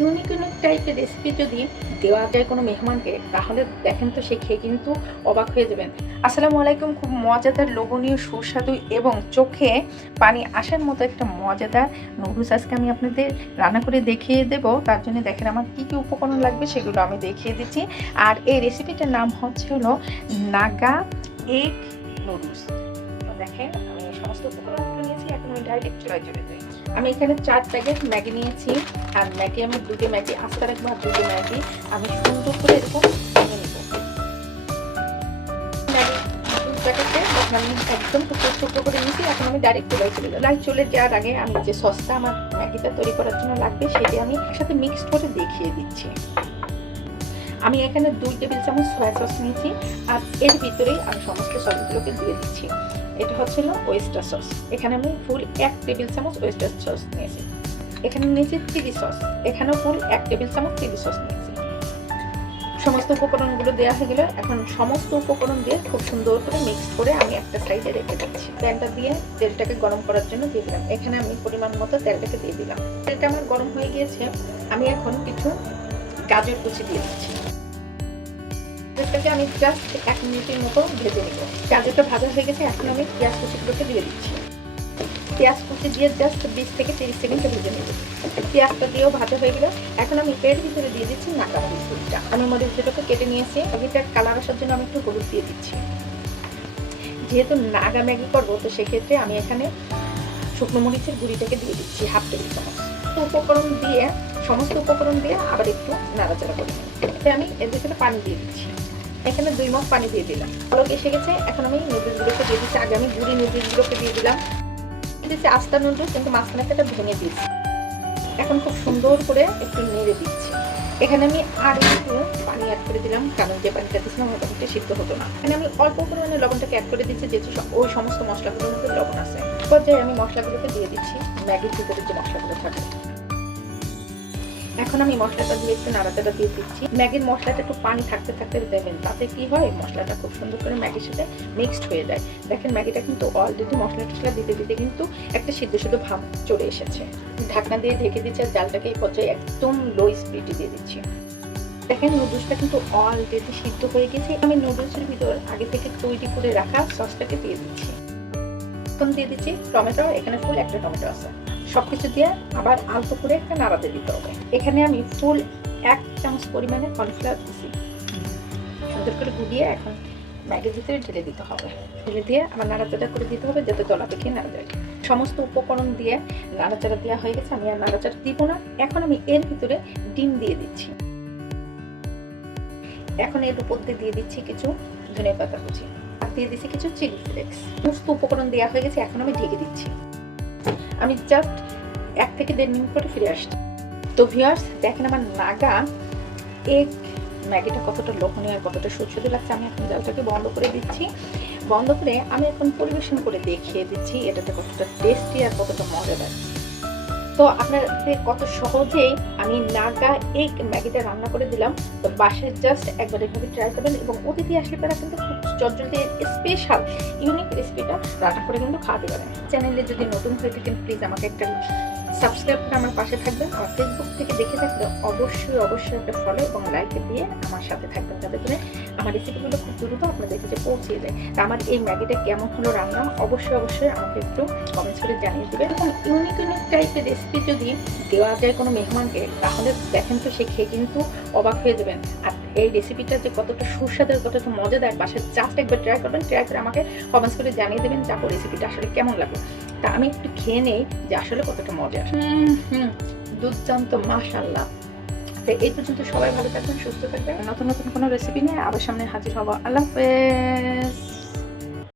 Unique unique টাইপের recipe যদি দেওয়া যায় কোনো মেহমানকে, তাহলে দেখেন তো সে খেয়ে কিন্তু অবাক হয়ে যাবেন। আসসালামু আলাইকুম। খুব মজাদার, লোভনীয়, সুস্বাদু এবং চোখে পানি আসার মতো একটা মজাদার নুডলস আজকে আমি আপনাদের রান্না করে দেখিয়ে দেব। তার জন্য দেখেন আমার কী কী উপকরণ লাগবে সেগুলো আমি দেখিয়ে দিচ্ছি। আর এই রেসিপিটার নাম হলো নাগা এগ নুডলস। তো দেখেন আমি সমস্ত উপকরণগুলো নিয়েছি, এখন আমি ডাইরেক্ট চলে যাই। আমি এখানে 4 প্যাকেট ম্যাগি নিয়েছি। আর ম্যাগি আমি 2টো ম্যাগি আস্তে রাখবো, আর 2টো ম্যাগি আমি সুন্দর করে এরকম ভেঙে নেব। ম্যাগি 2 প্যাকেটে আমি একদম টুকরো করে নিয়েছি। এখন আমি ডাইরেক্ট চলে যাবো। চলে যাওয়ার আগে আমি যে সসটা আমার ম্যাগিটা তৈরি করার জন্য লাগবে সেটা আমি একসাথে মিক্সড করে দেখিয়ে দিচ্ছি। আমি এখানে 2 টেবিল চামচ সয়া সস নিয়েছি, আর এর ভিতরেই আমি সমস্ত সসগুলোকে দিয়ে দিচ্ছি। এটা হচ্ছিল ওয়েস্টার সস। এখানে আমি ফুল 1 টেবিল চামচ ওয়েস্টার সস নিয়েছি। এখানে নিয়েছি চিলি সস, এখানেও ফুল 1 টেবিল চামচ চিলি সস নিয়েছি। সমস্ত উপকরণগুলো দেওয়া হয়ে গেলে এখন সমস্ত উপকরণ দিয়ে খুব সুন্দর করে মিক্স করে আমি একটা সাইডে রেখে দিচ্ছি। প্যানটা দিয়ে তেলটাকে গরম করার জন্য দিয়ে দিলাম। এখানে আমি পরিমাণ মতো তেলটাকে দিয়ে দিলাম। তেলটা আমার গরম হয়ে গিয়েছে। আমি এখন কিছু গাজর কুচি দিয়ে দিচ্ছি। এটাকে আমি জাস্ট 1 মিনিটের মতো ভেজে নেব। গাজরটা ভাজা হয়ে গেছে, এখন আমি পেঁয়াজ কুচিগুলোকে দিয়ে দিচ্ছি। পেঁয়াজ কুচি দিয়ে জাস্ট 20 থেকে 30 সেকেন্ড ভেজে নেব। পেঁয়াজটা দিয়েও ভাজা হয়ে গেল। এখন আমি এর ভিতরে দিয়ে দিচ্ছি নাগা মরিচটা। আমি মরিচগুলোকে কেটে নিয়েছি। এটার কালার আসার জন্য আমি একটু হলুদ দিয়ে দিচ্ছি। যেহেতু নাগা ম্যাগি করবো, তো সেক্ষেত্রে আমি এখানে শুকনো মরিচের গুঁড়িটাকে দিয়ে দিচ্ছি 1/2 টেবিল চামচ। সমস্ত উপকরণ দিয়ে আবার একটু নাড়াচাড়া করে নেব। আমি এর ভিতরে পানি দিয়ে দিচ্ছি। এখানে 2 মগ পানি দিয়ে দিলাম। বলক এসে গেছে। এখন আমি নুডলসগুলোকে দিয়ে দিচ্ছি। আগে আমি গুঁড়ি নুডলসগুলোকে দিয়ে দিলাম। দিচ্ছি আস্তা নুডলস, কিন্তু মাঝখানে একটা ভেঙে দিচ্ছি। এখন খুব সুন্দর করে একটু নেড়ে দিচ্ছি। এখানে আমি আর একটু পানি অ্যাড করে দিলাম, কারণ যে পানিটা দিচ্ছিলাম মোটামুটি সিদ্ধ হতো না। এখানে আমি অল্প পরিমাণে লবণটাকে অ্যাড করে দিচ্ছি, যেহেতু ওই সমস্ত মশলাগুলোর মধ্যে লবণ আছে। পর্যায়ে আমি মশলাগুলোকে দিয়ে দিচ্ছি, ম্যাগির ভিতরে যে মশলাগুলো থাকে। এখন আমি মশলাটা দিয়ে একটু নাড়াচাড়া দিয়ে দিচ্ছি। ম্যাগির মশলাটা একটু পানি থাকতে থাকতে দেবেন, তাতে কি হয় মশলাটা খুব সুন্দর করে ম্যাগির সাথে মিক্সড হয়ে যায়। দেখেন ম্যাগিটা কিন্তু অলরেডি মশলা টসলা দিতে দিতে কিন্তু একটা সিদ্ধ সিদ্ধ ভাব চলে এসেছে। ঢাকনা দিয়ে ঢেকে দিচ্ছি, আর জালটাকে এই পর্যায়ে একদম লো স্পিডে দিয়ে দিচ্ছি। দেখেন নুডলসটা কিন্তু অলরেডি সিদ্ধ হয়ে গেছে। আমি নুডলসের ভিতর আগে থেকে তৈরি করে রাখা সসটাকে দিয়ে দিচ্ছি। এখন দিয়ে দিচ্ছি টমেটো। এখানে ফুল 1টা টমেটো আছে। সবকিছু দিয়ে আবার আলতো করে একটা নাড়াতে দিতে হবে। এখানে আমি ফুল 1 চামচ পরিমাণে কর্নফ্লাওয়ার দিচ্ছি। সুন্দর করে গুলিয়ে এখন ম্যাগির ভিতরে ঢেলে দিতে হবে। ঢেলে দিয়ে আবার নাড়াচাড়া করে দিতে হবে, যাতে তলা পেকে না যায়। সমস্ত উপকরণ দিয়ে নাড়াচাড়া দেওয়া হয়ে গেছে। আমি আর নাড়াচাড়া দিব না। এখন আমি এর ভিতরে ডিম দিয়ে দিচ্ছি। এখন এর উপর দিয়ে দিচ্ছি কিছু ধনিয়া পাতা কুচি, আর দিয়ে দিচ্ছি কিছু চিলি ফ্লেক্স। সমস্ত উপকরণ দেওয়া হয়ে গেছে। এখন আমি ঢেকে দিচ্ছি। আমি জাস্ট 1 থেকে 1.5 মিনিট পরে ফিরে আসছি। তো ভিউয়ার্স, দেখেন আমার নাগা এগ ম্যাগিটা কতটা লোভনীয় আর কতটা সুস্বাদু লাগছে। আমি এখন জালটাকে বন্ধ করে দিচ্ছি। বন্ধ করে আমি এখন পরিবেশন করে দেখিয়ে দিচ্ছি এটাতে কতটা টেস্টি আর কতটা মজাদার। তো আপনাদের কত সহজেই আমি নাগা এগ ম্যাগিটা রান্না করে দিলাম। তো বাসায় জাস্ট একবার এভাবে ট্রাই করবেন, এবং অতিথি আসলে পরে কিন্তু খুব চটজলদি স্পেশাল ইউনিক রেসিপিটা রান্না করে কিন্তু খাওয়াতে পারেন। চ্যানেলে যদি নতুন হয়ে থাকেন, প্লিজ আমাকে একটা সাবস্ক্রাইব করে আমার পাশে থাকবেন। আর ফেসবুক থেকে দেখে থাকলে অবশ্যই একটা ফলো এবং লাইক দিয়ে আমার সাথে থাকবেন, যাতে করে আমার রেসিপিগুলো খুব দ্রুত আপনাদের কাছে পৌঁছে যায়। তা আমার এই ম্যাগিটা কেমন হলো রান্না, অবশ্যই আমাকে একটু কমেন্টস করে জানিয়ে দেবেন। এবং ইউনিক টাইপের রেসিপি যদি দেওয়া যায় কোনো মেহমানকে, তাহলে দেখেন তো সে খেয়ে কিন্তু অবাক হয়ে যাবেন। আর এই রেসিপিটা যে কতটা সুস্বাদু, কতটা মজাদার, বাসায় জাস্ট একবার ট্রাই করবেন। ট্রাই করে আমাকে কমেন্টস করে জানিয়ে দেবেন যে আপু রেসিপিটা আসলে কেমন লাগলো। তা আমি একটু খেয়ে নেই যে আসলে কতটা মজা। দুর্দান্ত, মাশাআল্লাহ। তো এই পর্যন্ত সবাই ভালো থাকবেন, সুস্থ থাকবেন। নতুন কোনো রেসিপি নিয়ে আবার সামনে হাজির হবো। আল্লাহ হাফেজ।